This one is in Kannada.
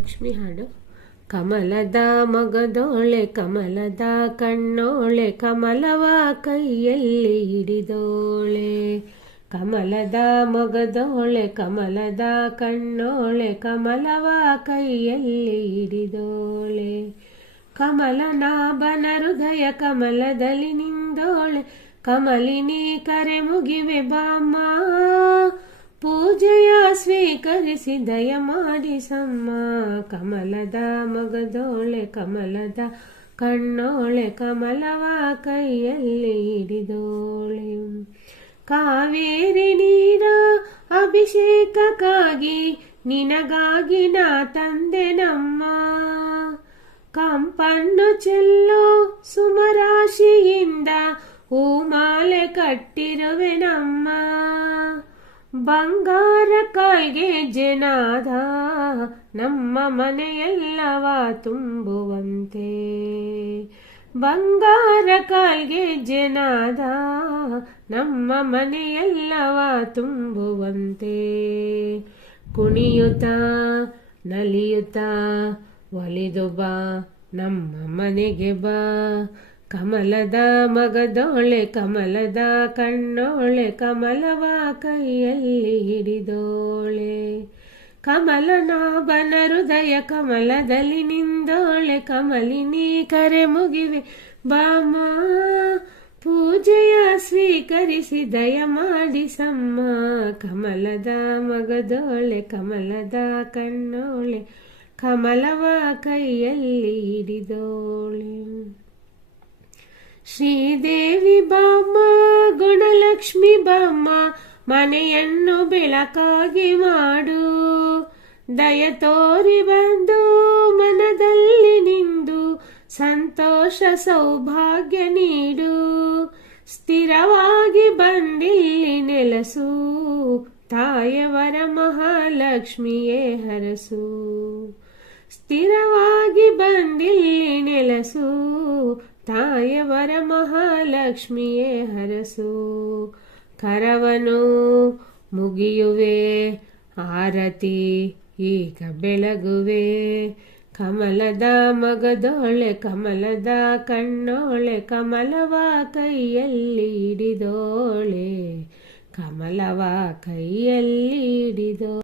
ಲಕ್ಷ್ಮಿ ಹಾಡು. ಕಮಲದ ಮಗದೋಳೆ ಕಮಲದ ಕಣ್ಣೋಳೆ ಕಮಲವ ಕೈಯಲ್ಲಿ ಹಿಡಿದೋಳೆ. ಕಮಲದ ಮಗದೋಳೆ ಕಮಲದ ಕಣ್ಣೋಳೆ ಕಮಲವ ಕೈಯಲ್ಲಿ ಹಿಡಿದೋಳೆ. ಕಮಲನಾಭನ ಹೃದಯ ಕಮಲದಲ್ಲಿ ನಿಂದೋಳೆ. ಕಮಲಿನಿ ಕರೆ ಮುಗಿವೆ ಬಾಮ್ಮ, ಪೂಜೆಯ ಸ್ವೀಕರಿಸಿ ದಯ ಮಾಡಿಸಮ್ಮ. ಕಮಲದ ಮಗದೋಳೆ ಕಮಲದ ಕಣ್ಣೋಳೆ ಕಮಲವ ಕೈಯಲ್ಲಿ ಹಿಡಿದೋಳೆ. ಕಾವೇರಿ ನೀರ ಅಭಿಷೇಕಕ್ಕಾಗಿ ನಿನಗಾಗಿ ನಾ ತಂದೆ ನಮ್ಮ. ಕಂಪನ್ನು ಚೆಲ್ಲೋ ಸುಮರಾಶಿಯಿಂದ ಹೂಮಾಲೆ ಕಟ್ಟಿರುವೆ ನಮ್ಮ. ಬಂಗಾರ ಕಾಲ್ಗೆ ಜನಾದ ನಮ್ಮ ಮನೆಯೆಲ್ಲವ ತುಂಬುವಂತೆ. ಬಂಗಾರ ಕಾಲ್ಗೆ ಜನಾದ ನಮ್ಮ ಮನೆಯೆಲ್ಲವ ತುಂಬುವಂತೆ. ಕುಣಿಯುತ್ತಾ ನಲಿಯುತ್ತಾ ಒಲಿದು ಬಾ ನಮ್ಮ ಮನೆಗೆ ಬಾ. ಕಮಲದ ಮಗದೋಳೆ ಕಮಲದ ಕಣ್ಣೋಳೆ ಕಮಲವ ಕೈಯಲ್ಲಿ ಹಿಡಿದೋಳೆ. ಕಮಲನಾಭನ ಹೃದಯ ಕಮಲದಲ್ಲಿ ನಿಂದೋಳೆ. ಕಮಲಿನಿ ಕರೆ ಮುಗಿವೆ ಬಾಮ, ಪೂಜೆಯ ಸ್ವೀಕರಿಸಿ ದಯ ಮಾಡಿಸಮ್ಮ. ಕಮಲದ ಮಗದೋಳೆ ಕಮಲದ ಕಣ್ಣೋಳೆ ಕಮಲವ ಕೈಯಲ್ಲಿ ಹಿಡಿದೋಳೆ. ಶ್ರೀದೇವಿ ಬಾಮ್ಮ ಗುಣಲಕ್ಷ್ಮಿ ಬಾಮ್ಮ, ಮನೆಯನ್ನು ಬೆಳಕಾಗಿ ಮಾಡು. ದಯ ತೋರಿ ಬಂದು ಮನದಲ್ಲಿ ನಿಂದು ಸಂತೋಷ ಸೌಭಾಗ್ಯ ನೀಡು. ಸ್ಥಿರವಾಗಿ ಬಂದಿಲ್ಲಿ ನೆಲಸು, ತಾಯವರ ಮಹಾಲಕ್ಷ್ಮಿಯೇ ಹರಸು. ಸ್ಥಿರವಾಗಿ ಬಂದಿಲ್ಲಿ ನೆಲಸು, ತಾಯವರ ಮಹಾಲಕ್ಷ್ಮಿಯೇ ಹರಸು. ಕರವನು ಮುಗಿಯುವೆ ಆರತಿ ಈಗ ಬೆಳಗುವೆ. ಕಮಲದ ಮಗದೋಳೆ ಕಮಲದ ಕಣ್ಣೋಳೆ ಕಮಲವ ಕೈಯಲ್ಲಿ ಹಿಡಿದೋಳೆ. ಕಮಲವ ಕೈಯಲ್ಲಿ ಹಿಡಿದೋ